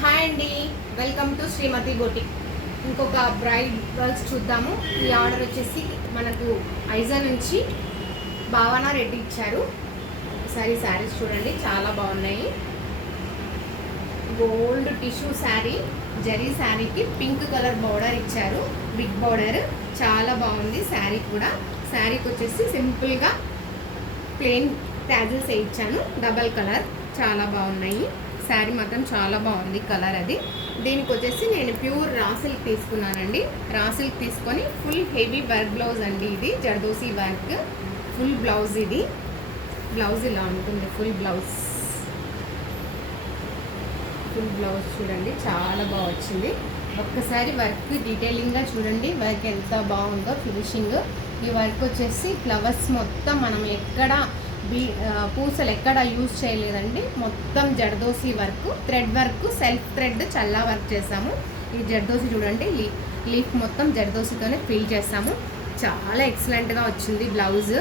Hi అండి, welcome to Shrimati boutique. ఇంకొక braid works చూద్దాము. ఈ ఆర్డర్ వచ్చేసి మనకు ఐజా నుంచి భావన రెడ్డి ఇచ్చారు. ఒకసారి శారీస్ చూడండి, చాలా బాగున్నాయి. గోల్డ్ టిష్యూ శారీ, జరీ శారీకి పింక్ కలర్ బార్డర్ ఇచ్చారు, బిగ్ బార్డర్. చాలా బాగుంది శారీ కూడా. శారీకి వచ్చేసి సింపుల్గా ప్లెయిన్ ట్యాజిల్స్ ఇచ్చాను, డబల్ కలర్. చాలా బాగున్నాయి. శారీ మాత్రం చాలా బాగుంది కలర్ అది. దీనికి వచ్చేసి నేను ప్యూర్ రా సిల్క్ తీసుకున్నానండి. రా సిల్క్ తీసుకొని ఫుల్ హెవీ వర్క్ బ్లౌజ్ అండి. ఇది జర్దోసి వర్క్ ఫుల్ బ్లౌజ్. ఇది బ్లౌజ్ ఇలా ఉంటుంది. ఫుల్ బ్లౌజ్ చూడండి, చాలా బాగా వచ్చింది. ఒక్కసారి వర్క్ డీటెయిలింగ్గా చూడండి, వర్క్ ఎంత బాగుందో ఫినిషింగ్. ఈ వర్క్ వచ్చేసి ఫ్లవర్స్ మొత్తం మనం ఎక్కడ పూసలు ఎక్కడ యూజ్ చేయలేదండి. మొత్తం zardozi work, thread work, self thread చల్లా వర్క్ చేసాము. ఈ జర్దోసి చూడండి, లీఫ్ మొత్తం జర్దోసితోనే ఫిల్ చేసాము. చాలా ఎక్సలెంట్గా వచ్చింది బ్లౌజ్.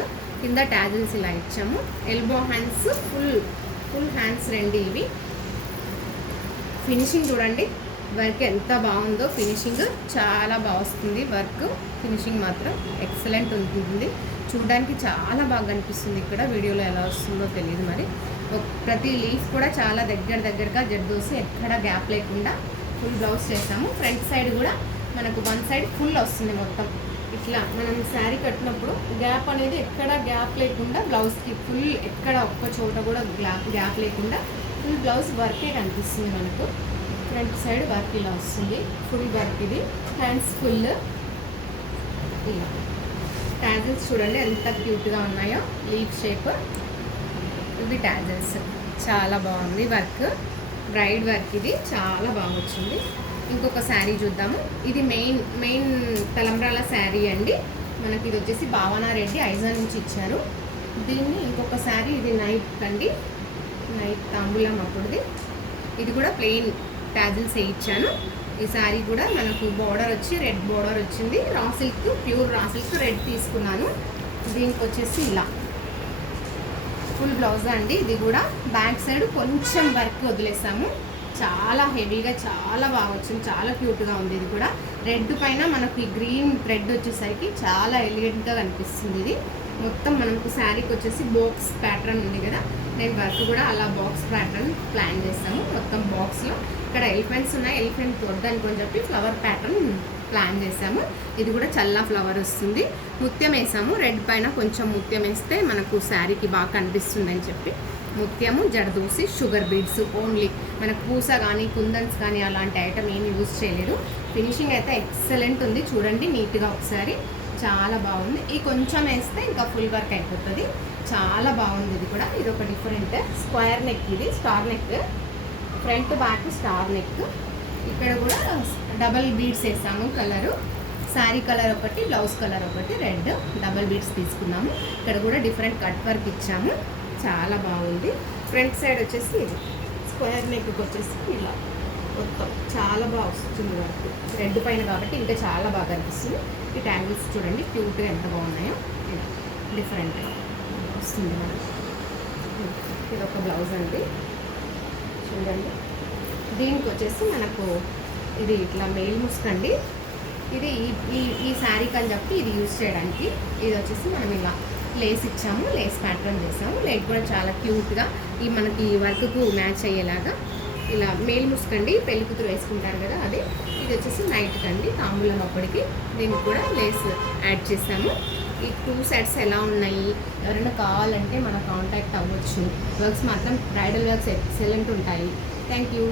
కింద ట్యాజిల్స్ ఇలా ఇచ్చాము. ఎల్బో హ్యాండ్స్, ఫుల్ హ్యాండ్స్ రెండు. ఇవి ఫినిషింగ్ చూడండి, వర్క్ ఎంత బాగుందో. ఫినిషింగ్ చాలా బాగా వస్తుంది. వర్క్ ఫినిషింగ్ మాత్రం ఎక్సలెంట్ ఉంటుంది. చూడడానికి చాలా బాగా అనిపిస్తుంది. ఇక్కడ వీడియోలో ఎలా వస్తుందో తెలియదు మరి. ప్రతి లీఫ్ కూడా చాలా దగ్గరగా జర్దోసి, ఎక్కడ గ్యాప్ లేకుండా ఫుల్ బ్లౌజ్ చేసాము. ఫ్రంట్ సైడ్ కూడా మనకు వన్ సైడ్ ఫుల్ వస్తుంది మొత్తం. ఇట్లా మనం శారీ కట్టినప్పుడు గ్యాప్ అనేది ఎక్కడ గ్యాప్ లేకుండా బ్లౌజ్కి ఫుల్, ఎక్కడ ఒక్క చోట కూడా గ్యాప్ లేకుండా ఫుల్ బ్లౌజ్ వర్కే కనిపిస్తుంది మనకు. ఫ్రంట్ సైడ్ వర్క్ ఇలా వస్తుంది, ఫుల్ వర్క్. ఇది హ్యాండ్స్ ఫుల్. ఇలా ట్యాజిల్స్ చూడండి ఎంత క్యూట్గా ఉన్నాయో, లీఫ్ షేప్. ఇవి ట్యాజిల్స్, చాలా బాగుంది వర్క్. బ్రైడ్ వర్క్ ఇది చాలా బాగా వచ్చింది. ఇంకొక శారీ చూద్దాము. ఇది మెయిన్ తలంబ్రాల శారీ అండి. మనకి ఇది వచ్చేసి భావన రెడ్డి ఐజా నుంచి ఇచ్చారు. దీన్ని ఇంకొక శారీ, ఇది నైట్ అండి, నైట్ తాంబూలం అప్పుడుది. ఇది కూడా ప్లెయిన్ ట్యాజిల్స్ ఇచ్చాను. ఈ శారీ కూడా మనకు బార్డర్ వచ్చి రెడ్ బార్డర్ వచ్చింది. Raw silk, pure raw silk red తీసుకున్నాను. దీనికి వచ్చేసి ఇలా ఫుల్ బ్లౌజ్ అండి. ఇది కూడా బ్యాక్ సైడ్ కొంచెం వర్క్ వదిలేసాము. చాలా హెవీగా, చాలా బాగా వచ్చింది. చాలా క్యూట్గా ఉంది. ఇది కూడా రెడ్ పైన మనకు ఈ గ్రీన్ థ్రెడ్ వచ్చేసరికి చాలా ఎలిగెంట్గా కనిపిస్తుంది. ఇది మొత్తం మనకు శారీకి వచ్చేసి బాక్స్ ప్యాటర్న్ ఉంది కదా, నేను వర్క్ కూడా అలా బాక్స్ ప్యాటర్న్ ప్లాన్ చేస్తాము. మొత్తం బాక్స్లో ఇక్కడ ఎలిఫెంట్స్ ఉన్నాయి, ఎలిఫెంట్ వద్దనుకొని చెప్పి ఫ్లవర్ ప్యాటర్న్ ప్లాన్ చేసాము. ఇది కూడా చల్లా ఫ్లవర్ వస్తుంది. ముత్యం వేసాము, రెడ్ పైన కొంచెం ముత్యం వేస్తే మనకు శారీకి బాగా కనిపిస్తుంది అని చెప్పి ముత్యము, జర్దోసి, షుగర్ బీడ్స్ ఓన్లీ. మనకు పూస కానీ కుందన్స్ కానీ అలాంటి ఐటమ్ ఏమి యూజ్ చేయలేదు. ఫినిషింగ్ అయితే ఎక్సలెంట్ ఉంది. చూడండి నీట్గా ఒకసారి, చాలా బాగుంది. ఈ కొంచెం వేస్తే ఇంకా ఫుల్ వర్క్ అయిపోతుంది. చాలా బాగుంది. ఇది కూడా ఇది ఒక డిఫరెంట్ స్క్వేర్ నెక్. ఇది star neck, front back star neck. ఇక్కడ కూడా డబల్ బీడ్స్ వేసాము. కలరు శారీ కలర్ ఒకటి, బ్లౌజ్ కలర్ ఒకటి, రెడ్ డబల్ బీడ్స్ తీసుకున్నాము. ఇక్కడ కూడా డిఫరెంట్ కట్ వర్క్ ఇచ్చాము. చాలా బాగుంది. ఫ్రంట్ సైడ్ వచ్చేసి ఇది స్క్వేర్ నెక్కి వచ్చేసి ఇలా మొత్తం చాలా బాగా వస్తుంది వర్క్. రెడ్ పైన కాబట్టి ఇంకా చాలా బాగా అనిపిస్తుంది. ఈ ట్యాంగిల్స్ చూడండి క్యూట్గా ఎంత బాగున్నాయో. ఇలా డిఫరెంట్ వస్తుంది మనకి. ఇది ఒక బ్లౌజ్ అండి, చూడండి. దీనికి వచ్చేసి మనకు ఇది ఇట్లా మెయిల్ ముస్కండి. ఇది ఈ శారీకి అని చెప్పి ఇది యూజ్ చేయడానికి. ఇది వచ్చేసి మనం ఇలా లేస్ ఇచ్చాము, లేస్ ప్యాటర్న్ చేసాము. లేక్ కూడా చాలా క్యూట్గా ఈ మనకి వర్క్కు మ్యాచ్ అయ్యేలాగా ఇలా మేల్ ముస్కండి, పెళ్లి కూతురు వేసుకుంటారు కదా అది. ఇది వచ్చేసి నైట్ కండి, తాంబూలం అప్పటికి. దీనికి కూడా లేస్ యాడ్ చేసాము. ఈ 2 సెట్స్ ఎలా ఉన్నాయి, ఎవరైనా కావాలంటే మన కాంటాక్ట్ అవ్వచ్చు. వర్క్స్ మాత్రం బ్రైడల్ వర్క్స్ ఎక్సలెంట్ ఉంటాయి. Thank you.